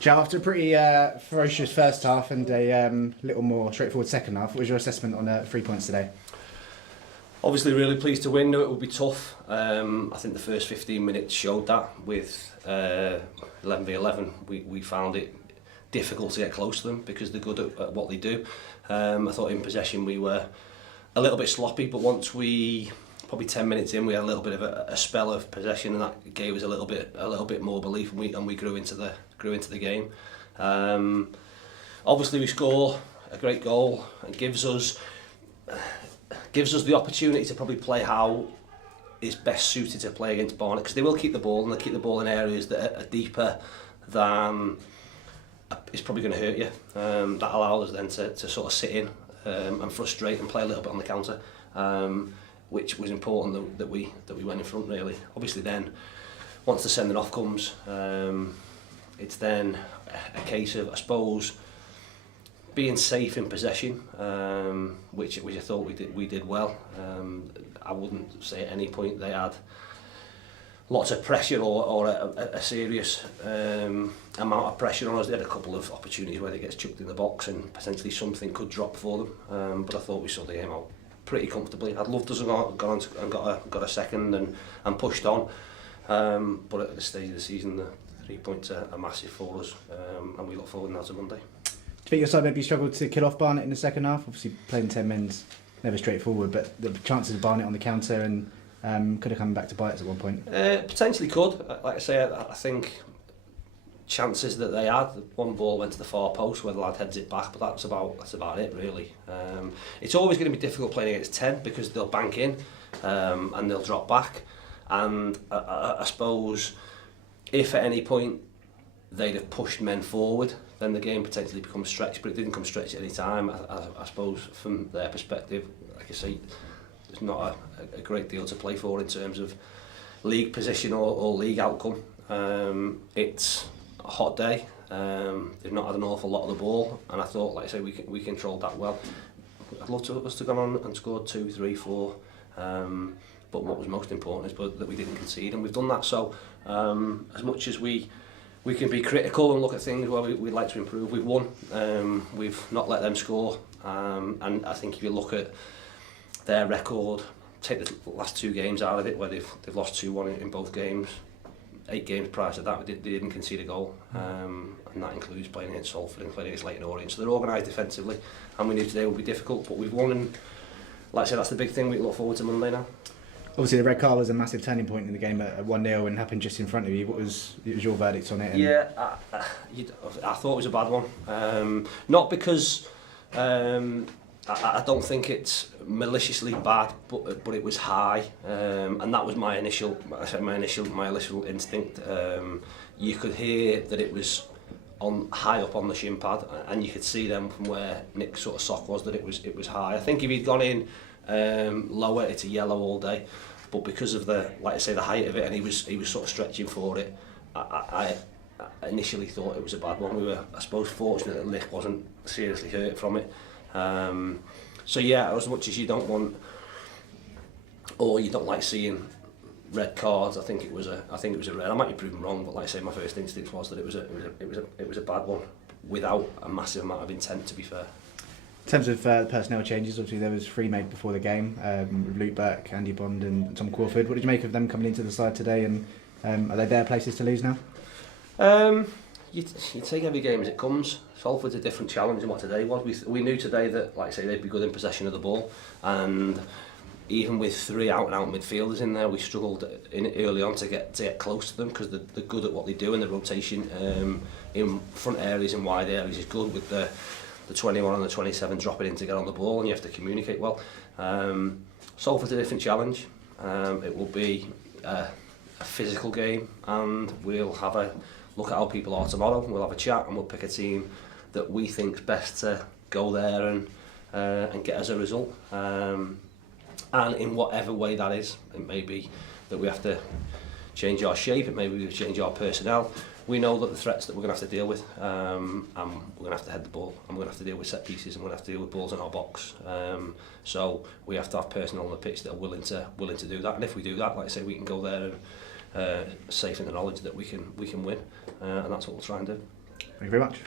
Chally, after a pretty ferocious first half and a little more straightforward second half, what was your assessment on 3 points today? Obviously really pleased to win. Knew it would be tough. I think the first 15 minutes showed that. With 11v11 we found it difficult to get close to them because they're good at what they do. I thought in possession we were a little bit sloppy, but once we, probably 10 minutes in, we had a little bit of a spell of possession, and that gave us a little bit more belief, and we grew into the game. Obviously we score a great goal and gives us the opportunity to probably play how is best suited to play against Barnet, because they will keep the ball, and they'll keep the ball in areas that are deeper than is probably going to hurt you. That allows us then to sort of sit in and frustrate and play a little bit on the counter, which was important that we went in front really. Obviously then, once the sending off comes, it's then a case of, I suppose, being safe in possession, which I thought we did well. I wouldn't say at any point they had lots of pressure or a serious amount of pressure on us. They had a couple of opportunities where they get chucked in the box and potentially something could drop for them. But I thought we saw the game out pretty comfortably. I'd loved to have gone and got a second and pushed on. But at this stage of the season, the 3 points are massive for us, and we look forward now to Monday. Do you think your side maybe struggled to kill off Barnet in the second half? Obviously playing 10 men's never straightforward, but the chances of Barnet on the counter and could have come back to bite us at one point. Potentially could. Like I say, I think chances that they had. One ball went to the far post where the lad heads it back, but that's about it really. It's always going to be difficult playing against 10 because they'll bank in and they'll drop back. And I suppose if at any point they'd have pushed men forward, then the game potentially becomes stretched, but it didn't come stretched at any time. I suppose from their perspective, like I say, there's not a great deal to play for in terms of league position or league outcome. It's a hot day. They've not had an awful lot of the ball, and I thought, like I say, we controlled that well. I'd love us to go on and score 2, 3, 4. But what was most important is that we didn't concede, and we've done that. So as much as we can be critical and look at things where we'd like to improve, we've won. We've not let them score, and I think if you look at their record, take the last 2 games out of it, where they've lost 2-1 in both games. 8 games prior to that, they didn't concede a goal, and that includes playing against Salford and playing against Leighton Orient. So they're organised defensively, and we knew today would be difficult, but we've won, and like I said, that's the big thing. We look forward to Monday now. Obviously the red card was a massive turning point in the game at 1-0 and happened just in front of you. What was your verdict on it? Yeah, I thought it was a bad one. Not because I don't think it's maliciously bad, but it was high, and that was my initial instinct. You could hear that it was high up on the shin pad, and you could see them from where Nick's sort of sock was that it was high. I think if he'd gone in lower, it's a yellow all day, but because of the height of it, and he was sort of stretching for it, I initially thought it was a bad one. We were, I suppose, fortunate that Nick wasn't seriously hurt from it. So yeah, as much as you don't want, or you don't like seeing red cards, I think it was a red. I might be proven wrong, but like I say, my first instinct was that it was a bad one without a massive amount of intent, to be fair. In terms of personnel changes, obviously there was 3 made before the game, with Luke Burke, Andy Bond and Tom Crawford. What did you make of them coming into the side today, and are they their places to lose now? You take every game as it comes. Salford's a different challenge than what today was. We knew today that, like I say, they'd be good in possession of the ball, and even with 3 out-and-out midfielders in there, we struggled early on to get close to them, because they're good at what they do, and the rotation in front areas and wide areas is good, with the 21 and the 27 dropping in to get on the ball, and you have to communicate well. Salford's a different challenge. It will be a physical game, and we'll have a look at how people are tomorrow. We'll have a chat, and we'll pick a team that we think's best to go there and get us a result. And in whatever way that is, it may be that we have to change our shape, it may be we change our personnel. We know that the threats that we're going to have to deal with, and we're going to have to head the ball, and we're going to have to deal with set pieces, and we're going to have to deal with balls in our box. So we have to have personnel on the pitch that are willing to do that. And if we do that, like I say, we can go there and safe in the knowledge that we can win, and that's what we'll try and do. Thank you very much.